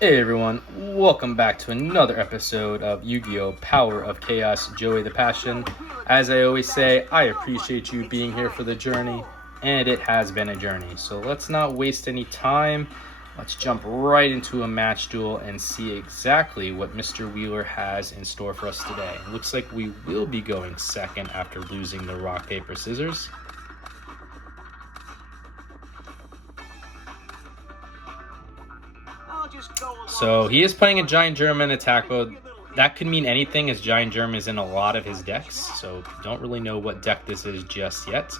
Hey everyone, welcome back to another episode of Yu-Gi-Oh! Power of Chaos, Joey the Passion. As I always say, I appreciate you being here for the journey, and it has been a journey. So let's not waste any time. Let's jump right into a match duel and see exactly what Mr. Wheeler has in store for us today. Looks like we will be going second after losing the rock, paper, scissors. So he is playing a Giant Germ in attack mode. That could mean anything, as Giant Germ is in a lot of his decks, so don't really know what deck this is just yet.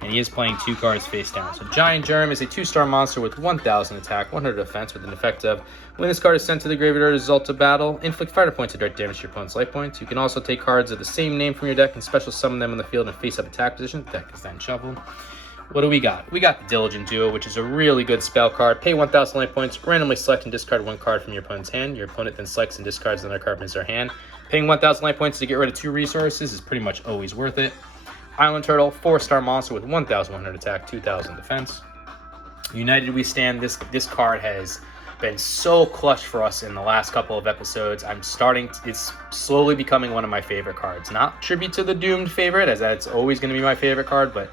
And he is playing 2 cards face down. So Giant Germ is a 2-star monster with 1000 attack, 100 defense, with an effect of when this card is sent to the graveyard as a result of battle, inflict fire points of direct damage to your opponent's life points. You can also take cards of the same name from your deck and special summon them on the field in face-up attack position. The deck is then shuffled. What do we got? We got the Diligent Duo, which is a really good spell card. Pay 1000 life points, randomly select and discard 1 card from your opponent's hand. Your opponent then selects and discards another card from his or her hand. Paying 1000 life points to get rid of 2 resources is pretty much always worth it. Island Turtle, 4-star monster with 1100 attack, 2000 defense. United We Stand. This card has been so clutch for us in the last couple of episodes. It's slowly becoming one of my favorite cards. Not tribute to the Doomed favorite, as that's always going to be my favorite card, but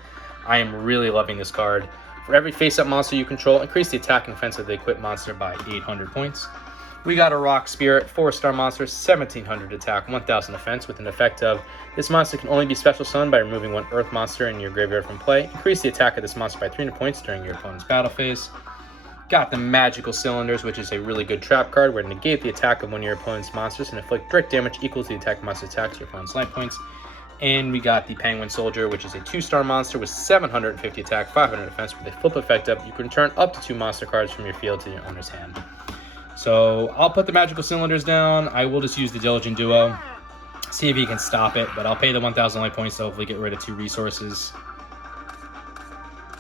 I am really loving this card. For every face-up monster you control, increase the attack and defense of the equipped monster by 800 points. We got a Rock Spirit, 4-star monster, 1700 attack, 1000 defense, with an effect of this monster can only be special summoned by removing 1 earth monster in your graveyard from play. Increase the attack of this monster by 300 points during your opponent's battle phase. Got the Magical Cylinders, which is a really good trap card where negate the attack of one of your opponent's monsters and inflict direct damage equal to the attack monster's attack to your opponent's life points. And we got the Penguin Soldier, which is a 2-star monster with 750 attack, 500 defense, with a flip effect of you can return up to 2 monster cards from your field to your owner's hand. So I'll put the Magical Cylinders down. I will just use the Diligent Duo, see if he can stop it, but I'll pay the 1000 life points to hopefully get rid of 2 resources.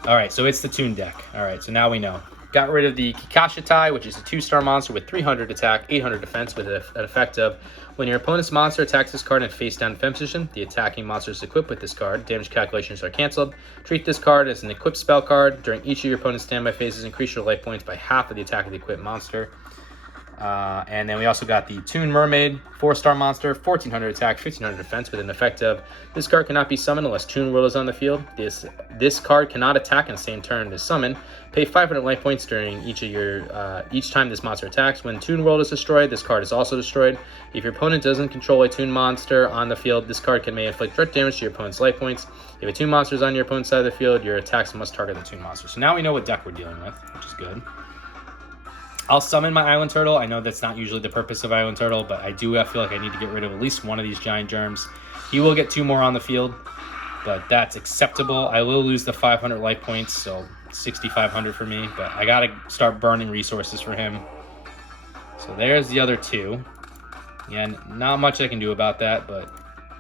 Alright, so it's the Toon deck. Alright, so now we know. Got rid of the Kikashitai, which is a 2-star monster with 300 attack, 800 defense, with an effect of when your opponent's monster attacks this card in face-down defense position, the attacking monster is equipped with this card. Damage calculations are canceled. Treat this card as an equipped spell card. During each of your opponent's standby phases, increase your life points by half of the attack of the equipped monster. And then we also got the Toon Mermaid, 4-star monster, 1400 attack, 1500 defense, with an effect of this card cannot be summoned unless Toon World is on the field. This card cannot attack in the same turn as summon. Pay 500 life points during each time this monster attacks. When Toon World is destroyed, this card is also destroyed. If your opponent doesn't control a Toon monster on the field, this card may inflict direct damage to your opponent's life points. If a Toon monster is on your opponent's side of the field, your attacks must target the Toon monster. So now we know what deck we're dealing with, which is good. I'll summon my Island Turtle. I know that's not usually the purpose of Island Turtle, but I do feel like I need to get rid of at least one of these Giant Germs. He will get 2 more on the field, but that's acceptable. I will lose the 500 life points, so 6,500 for me, but I gotta start burning resources for him. So there's the other 2. Again, not much I can do about that, but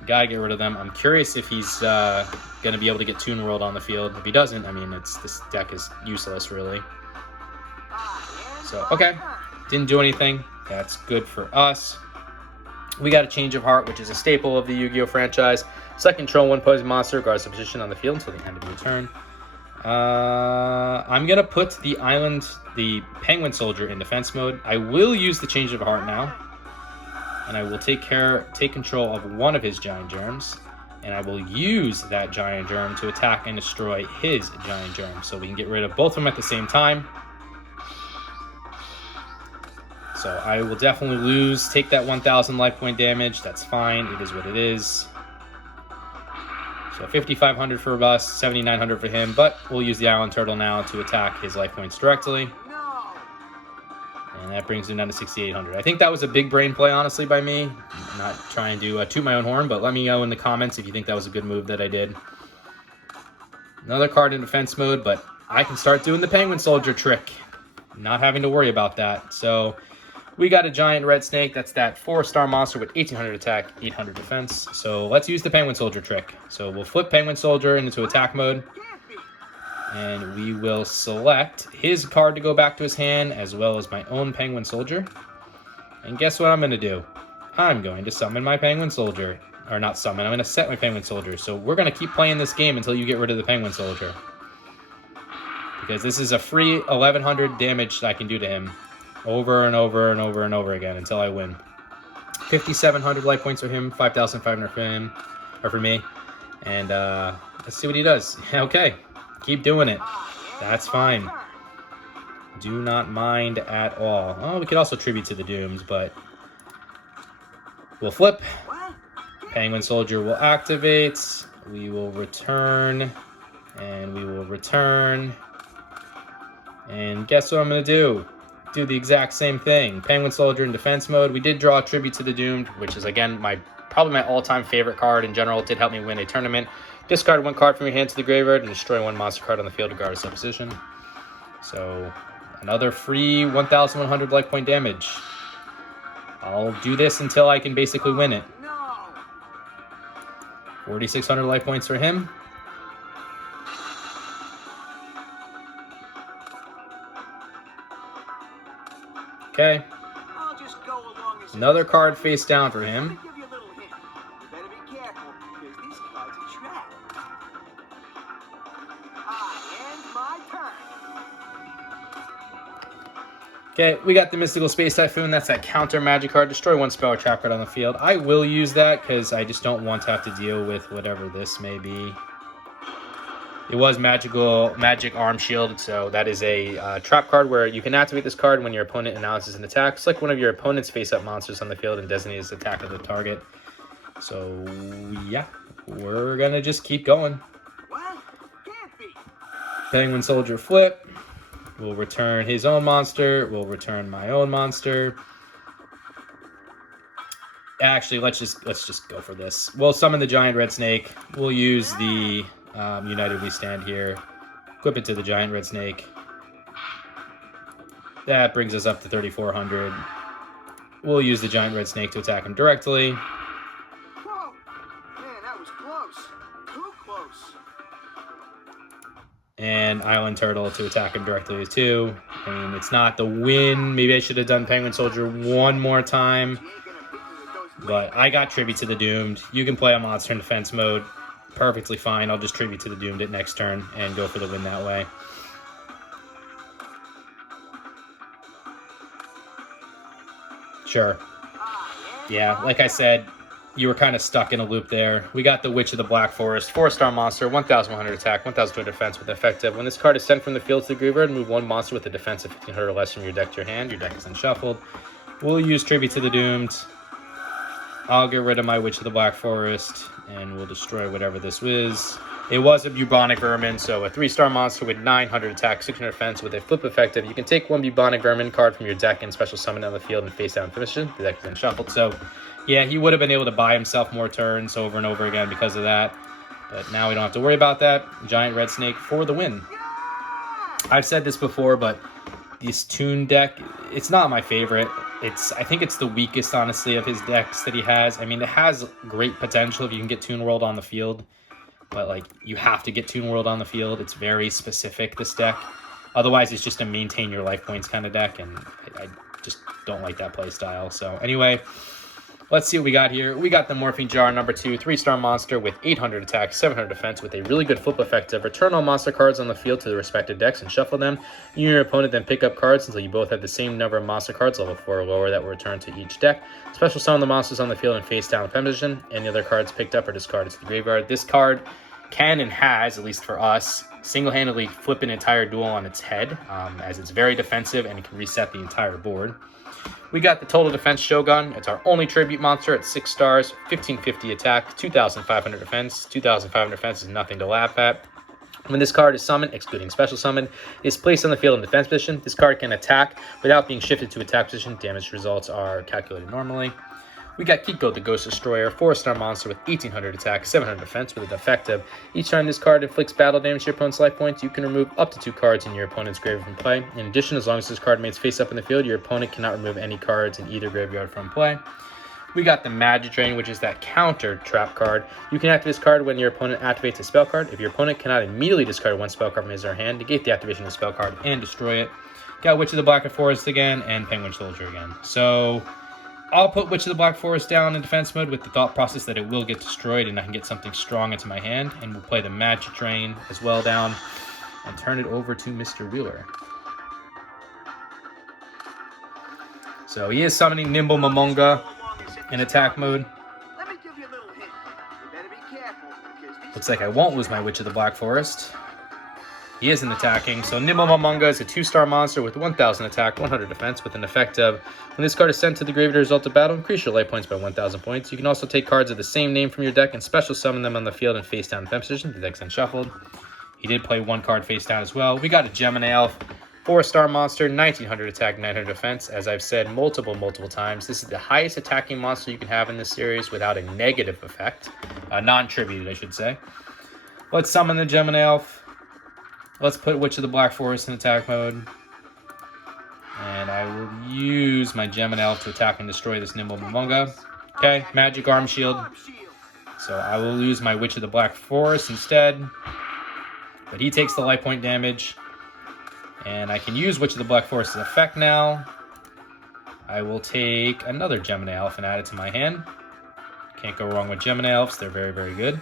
gotta get rid of them. I'm curious if he's gonna be able to get Toon World on the field. If he doesn't, I mean, this deck is useless, really. So, okay, didn't do anything. That's good for us. We got a Change of Heart, which is a staple of the Yu-Gi-Oh! Franchise. Second, control 1 poison monster, guards the position on the field until the end of your turn. I'm going to put the Penguin Soldier in defense mode. I will use the Change of Heart now. And I will take control of one of his Giant Germs. And I will use that Giant Germ to attack and destroy his Giant Germ. So we can get rid of both of them at the same time. So I will definitely take that 1000 life point damage. That's fine. It is what it is. So 5,500 for us, 7,900 for him. But we'll use the Island Turtle now to attack his life points directly. And that brings him down to 6,800. I think that was a big brain play, honestly, by me. I'm not trying to toot my own horn, but let me know in the comments if you think that was a good move that I did. Another card in defense mode, but I can start doing the Penguin Soldier trick. Not having to worry about that. So we got a Giant Red Snake. That's that 4-star monster with 1800 attack, 800 defense. So let's use the Penguin Soldier trick. So we'll flip Penguin Soldier into attack mode. And we will select his card to go back to his hand, as well as my own Penguin Soldier. And guess what I'm going to do? I'm going to summon my Penguin Soldier. Or not summon, I'm going to set my Penguin Soldier. So we're going to keep playing this game until you get rid of the Penguin Soldier. Because this is a free 1100 damage that I can do to him. over and over and over and over again until I win. 5,700 life points for him, 5,500 for him, or for me. And let's see what he does. Okay, keep doing it. That's fine. Do not mind at all. Oh, we could also tribute to the Dooms, but we'll flip. Penguin Soldier will activate. We will return. And we will return. And guess what I'm going to do? Do the exact same thing. Penguin Soldier in defense mode. We did draw a Tribute to the Doomed, which is, again, probably my all-time favorite card in general. It did help me win a tournament. Discard one card from your hand to the graveyard and destroy one monster card on the field regardless of position. So, another free 1,100 life point damage. I'll do this until I can basically win it. 4,600 life points for him. Okay. Another card face down for him. Okay, we got the Mystical Space Typhoon. That's that counter magic card. Destroy one spell or trap card on the field. I will use that because I just don't want to have to deal with whatever this may be. It was Magic Arm Shield, so that is a trap card where you can activate this card when your opponent announces an attack. Select one of your opponent's face-up monsters on the field and designate its attack of the target. So, yeah, we're going to just keep going. Penguin Soldier flip. We'll return his own monster. We'll return my own monster. Actually, let's just go for this. We'll summon the Giant Red Snake. We'll use the United We Stand here. Equip it to the Giant Red Snake. That brings us up to 3,400. We'll use the Giant Red Snake to attack him directly. Whoa! Man, that was close. Too close. And Island Turtle to attack him directly too. I mean, it's not the win. Maybe I should have done Penguin Soldier one more time. But I got Tribute to the Doomed. You can play a monster in defense mode. Perfectly fine. I'll just Tribute to the Doomed at next turn and go for the win that way. Sure. Yeah, like I said, you were kind of stuck in a loop there. We got the Witch of the Black Forest, 4-star monster, 1,100 attack, 1,200 defense with effective. When this card is sent from the field to the graveyard, move one monster with a defense of 1,500 or less from your deck to your hand. Your deck is unshuffled. We'll use Tribute to the Doomed. I'll get rid of my Witch of the Black Forest, and we'll destroy whatever this is. It was a Bubonic Vermin, so a 3-star monster with 900 attack, 600 defense with a flip effective. You can take one Bubonic Vermin card from your deck and special summon it on the field and face down position. The deck is unshuffled, so yeah, he would have been able to buy himself more turns over and over again because of that. But now we don't have to worry about that. Giant Red Snake for the win. I've said this before, but this Toon deck, it's not my favorite. I think it's the weakest, honestly, of his decks that he has. I mean, it has great potential if you can get Toon World on the field. But, like, you have to get Toon World on the field. It's very specific, this deck. Otherwise, it's just a maintain your life points kind of deck, and I just don't like that play style. So, anyway, let's see what we got here. We got the Morphine Jar number 2, 3-star monster with 800 attack, 700 defense with a really good flip effective. Return all monster cards on the field to the respective decks and shuffle them. You and your opponent then pick up cards until you both have the same number of monster cards, level 4 or lower, that will return to each deck. Special summon the monsters on the field in face down position. Any other cards picked up or discarded to the graveyard. This card can and has, at least for us, single-handedly flip an entire duel on its head, as it's very defensive and it can reset the entire board. We got the Total Defense Shogun. It's our only tribute monster at 6 stars, 1,550 attack, 2,500 defense. 2,500 defense is nothing to laugh at. When this card is summoned, excluding special summon, it is placed on the field in defense position. This card can attack without being shifted to attack position. Damage results are calculated normally. We got Kiko, the Ghost Destroyer, 4-star monster with 1,800 attack, 700 defense with a defective. Each time this card inflicts battle damage to your opponent's life points, you can remove up to 2 cards in your opponent's graveyard from play. In addition, as long as this card remains face up in the field, your opponent cannot remove any cards in either graveyard from play. We got the Magic Drain, which is that counter trap card. You can activate this card when your opponent activates a spell card. If your opponent cannot immediately discard one spell card from his or her hand, negate the activation of the spell card and destroy it. Got Witch of the Black Forest again and Penguin Soldier again. So I'll put Witch of the Black Forest down in defense mode with the thought process that it will get destroyed and I can get something strong into my hand. And we'll play the Magic Drain as well down and turn it over to Mr. Wheeler. So he is summoning Nimble Momonga in attack mode. Let me give you a little hint. You better be careful, because these Looks like I won't lose my Witch of the Black Forest. He isn't attacking, so Nimble Momonga is a 2-star monster with 1000 attack, 100 defense, with an effect of, when this card is sent to the graveyard as a result of battle, increase your life points by 1000 points. You can also take cards of the same name from your deck and special summon them on the field in face down defense position. The deck's unshuffled. He did play 1 card face down as well. We got a Gemini Elf, 4-star monster, 1900 attack, 900 defense. As I've said multiple times, this is the highest attacking monster you can have in this series without a negative effect. Non-tributed, I should say. Let's summon the Gemini Elf. Let's put Witch of the Black Forest in attack mode. And I will use my Gemini Elf to attack and destroy this Nimble Momonga. Okay, Magic Arm Shield. So I will use my Witch of the Black Forest instead. But he takes the life point damage. And I can use Witch of the Black Forest as effect now. I will take another Gemini Elf and add it to my hand. Can't go wrong with Gemini Elves. They're very, very good.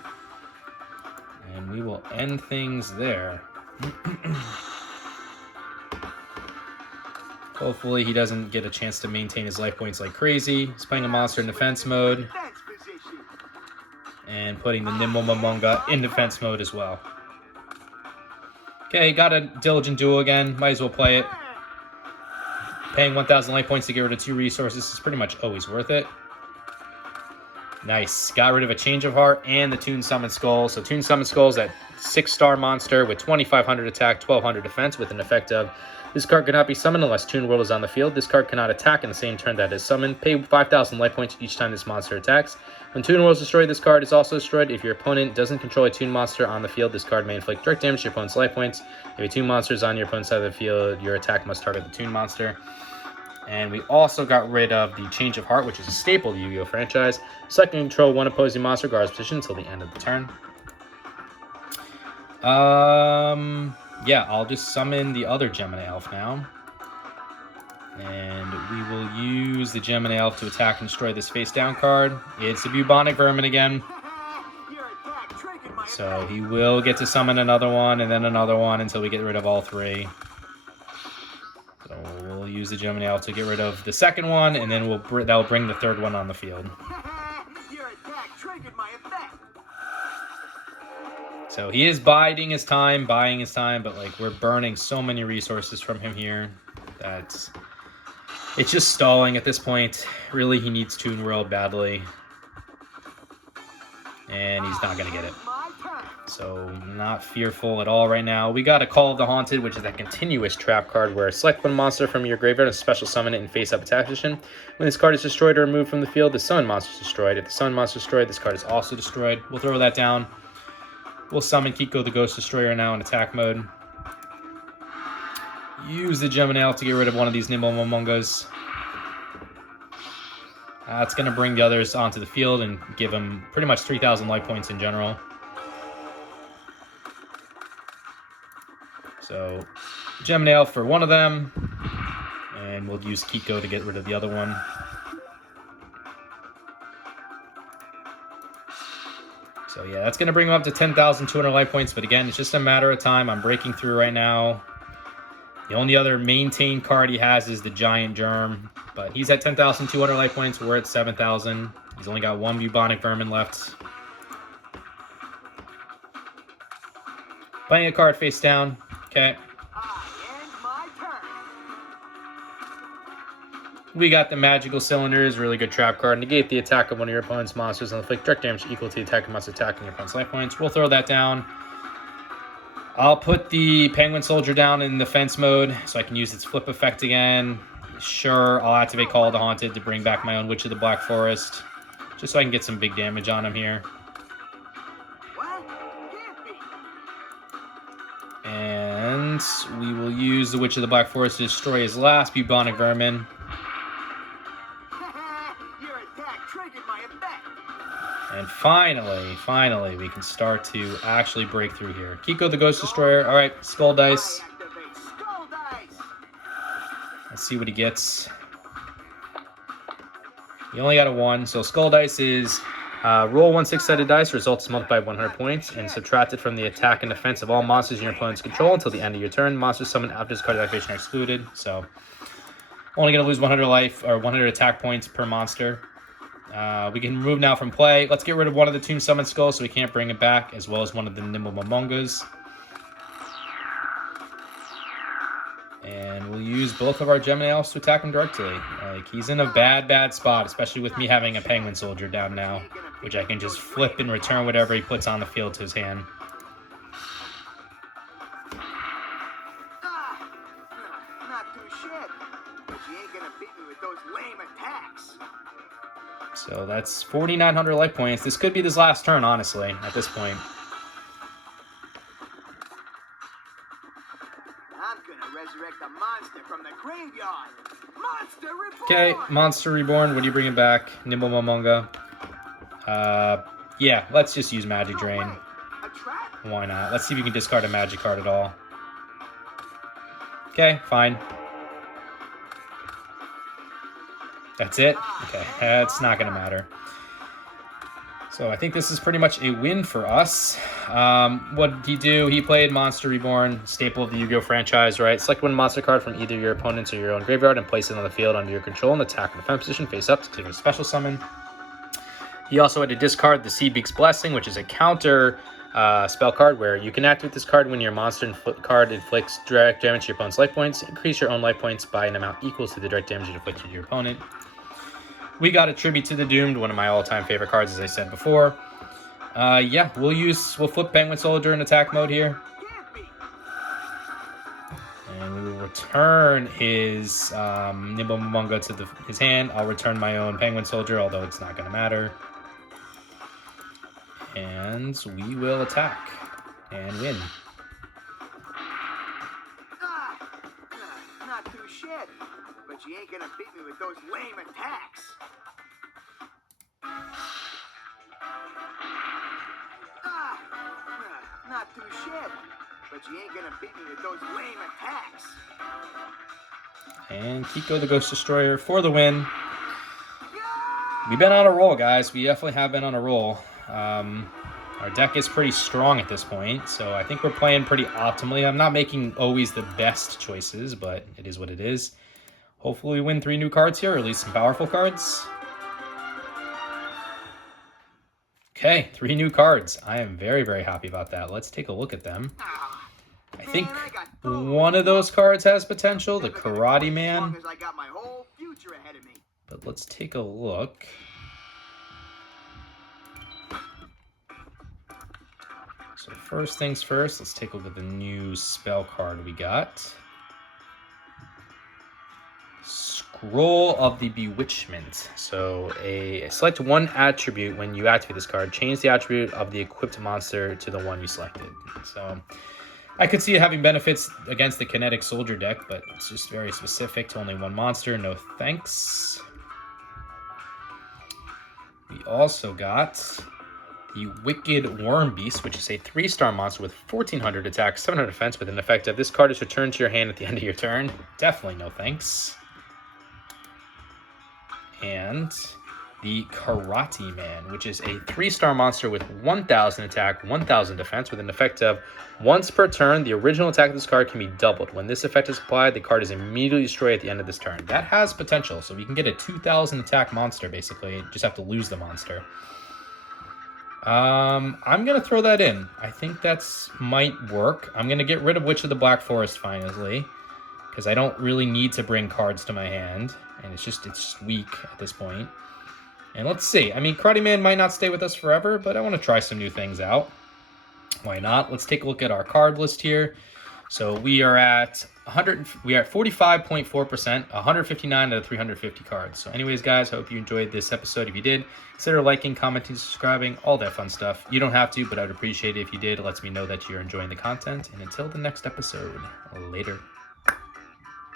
And we will end things there. Hopefully he doesn't get a chance to maintain his life points like crazy. He's playing a monster in defense mode. And putting the Nimble Momonga in defense mode as well. Okay, got a Diligent Duel again. Might as well play it. Paying 1000 life points to get rid of 2 resources is pretty much always worth it. Nice. Got rid of a Change of Heart and the Toon Summon Skull. So Toon Summon Skull is that 6-star monster with 2500 attack, 1200 defense with an effect of, this card cannot be summoned unless Toon World is on the field. This card cannot attack in the same turn that it is summoned. Pay 5000 life points each time this monster attacks. When Toon World is destroyed, this card is also destroyed. If your opponent doesn't control a Toon monster on the field, this card may inflict direct damage to your opponent's life points. If a Toon monster is on your opponent's side of the field, your attack must target the Toon monster. And we also got rid of the Change of Heart, which is a staple of the Yu-Gi-Oh! Franchise. Select and control 1 opposing monster guard's position until the end of the turn. Yeah, I'll just summon the other Gemini Elf now. And we will use the Gemini Elf to attack and destroy this face-down card. It's a Bubonic Vermin again. So he will get to summon another one and then another one until we get rid of all 3. So we'll use the Gemini Elf to get rid of the second one, and then that'll bring the 3rd one on the field. So he is buying his time, but like we're burning so many resources from him here that it's just stalling at this point. Really, he needs Toon World badly, and he's not going to get it. So not fearful at all right now. We got a Call of the Haunted, which is that continuous trap card where select one monster from your graveyard and special summon it in face-up attack position. When this card is destroyed or removed from the field, the summon monster is destroyed. If the summon monster is destroyed, this card is also destroyed. We'll throw that down. We'll summon Kiko the Ghost Destroyer now in attack mode. Use the Gemini Elf to get rid of one of these Nimble Momongas. It's going to bring the others onto the field and give them pretty much 3000 life points in general. So, Gemini Elf for one of them. And we'll use Kiko to get rid of the other one. So yeah, that's going to bring him up to 10,200 life points. But again, it's just a matter of time. I'm breaking through right now. The only other maintained card he has is the Giant Germ. But he's at 10,200 life points. We're at 7,000. He's only got 1 Bubonic Vermin left. Playing a card face down. Okay. We got the Magical Cylinders, really good trap card. Negate the attack of one of your opponent's monsters and inflict direct damage equal to the attack of monster attacking your opponent's life points. We'll throw that down. I'll put the Penguin Soldier down in defense mode so I can use its flip effect again. Sure, I'll activate Call of the Haunted to bring back my own Witch of the Black Forest, just so I can get some big damage on him here. And we will use the Witch of the Black Forest to destroy his last Bubonic Vermin. And finally, we can start to actually break through here. Kiko the Ghost Destroyer. All right, Skull Dice. Let's see what he gets. He only got a 1, so Skull Dice is roll 1 6-sided dice, results multiplied by 100 points, and subtracted from the attack and defense of all monsters in your opponent's control until the end of your turn. Monsters summoned after this card activation are excluded. So Only going to lose 100 life or 100 attack points per monster. We can remove now from play. Let's get rid of one of the Tomb Summon Skulls so we can't bring it back, as well as one of the Nimble Momongas. And we'll use both of our Gemini Elves to attack him directly. Like, he's in a bad spot, especially with me having a Penguin Soldier down now, which I can just flip and return whatever he puts on the field to his hand. Not too shit, but you ain't gonna beat me with those lame attacks. So that's 4,900 life points. This could be this last turn, honestly, at this point. I'm gonna resurrect a monster from the graveyard. Monster Reborn! Okay, Monster Reborn. What are you bringing back? Nimble Momonga. Yeah, let's just use Magic Drain. No way. A trap? Why not? Let's see if we can discard a Magic card at all. Okay, fine. That's it? Okay, that's not going to matter. So I think this is pretty much a win for us. What did he do? He played Monster Reborn, staple of the Yu-Gi-Oh! Franchise, right? Select one monster card from either your opponent's or your own graveyard and place it on the field under your control and attack in defense position face up to take a special summon. He also had to discard the Seabeak's Blessing, which is a counter spell card where you can activate this card when your monster card inflicts direct damage to your opponent's life points. Increase your own life points by an amount equal to the direct damage you inflicted to your opponent. We got a Tribute to the Doomed, one of my all-time favorite cards, as I said before. Yeah, we'll flip Penguin Soldier in attack mode here. And we will return his Nimble Momonga to his hand. I'll return my own Penguin Soldier, although it's not going to matter. And we will attack and win. Not too shit, but you ain't gonna beat me with those lame attacks. Not too shit, but you ain't gonna beat me with those lame attacks. And Kiko the Ghost Destroyer for the win. We've been on a roll, guys. We definitely have been on a roll. Our deck is pretty strong at this point, so I think we're playing pretty optimally. I'm not making always the best choices, but it is what it is. Hopefully we win 3 new cards here, or at least some powerful cards. Okay, 3 new cards. I am very, very happy about that. Let's take a look at them. I think one of those cards has potential, the Karate Man. But let's take a look. So first things first, let's take a look at the new spell card we got. Scroll of the Bewitchment. So select one attribute when you activate this card. Change the attribute of the equipped monster to the one you selected. So I could see it having benefits against the Kinetic Soldier deck, but it's just very specific to only one monster. No thanks. We also got the Wicked Worm Beast, which is a 3-star monster with 1,400 attack, 700 defense with an effective. This card is returned to your hand at the end of your turn. Definitely no thanks. And the Karate Man, which is a 3-star monster with 1,000 attack, 1,000 defense with an effect of once per turn. The original attack of this card can be doubled. When this effect is applied, the card is immediately destroyed at the end of this turn. That has potential, so we can get a 2,000 attack monster, basically. Just have to lose the monster. I'm going to throw that in. I think that's might work. I'm going to get rid of Witch of the Black Forest finally, because I don't really need to bring cards to my hand, and it's just weak at this point. And let's see. I mean, Karate Man might not stay with us forever, but I want to try some new things out. Why not? Let's take a look at our card list here. So we are at 45.4%, 159 out of 350 cards. So anyways, guys, I hope you enjoyed this episode. If you did, consider liking, commenting, subscribing, all that fun stuff. You don't have to, but I'd appreciate it if you did. It lets me know that you're enjoying the content. And until the next episode, later.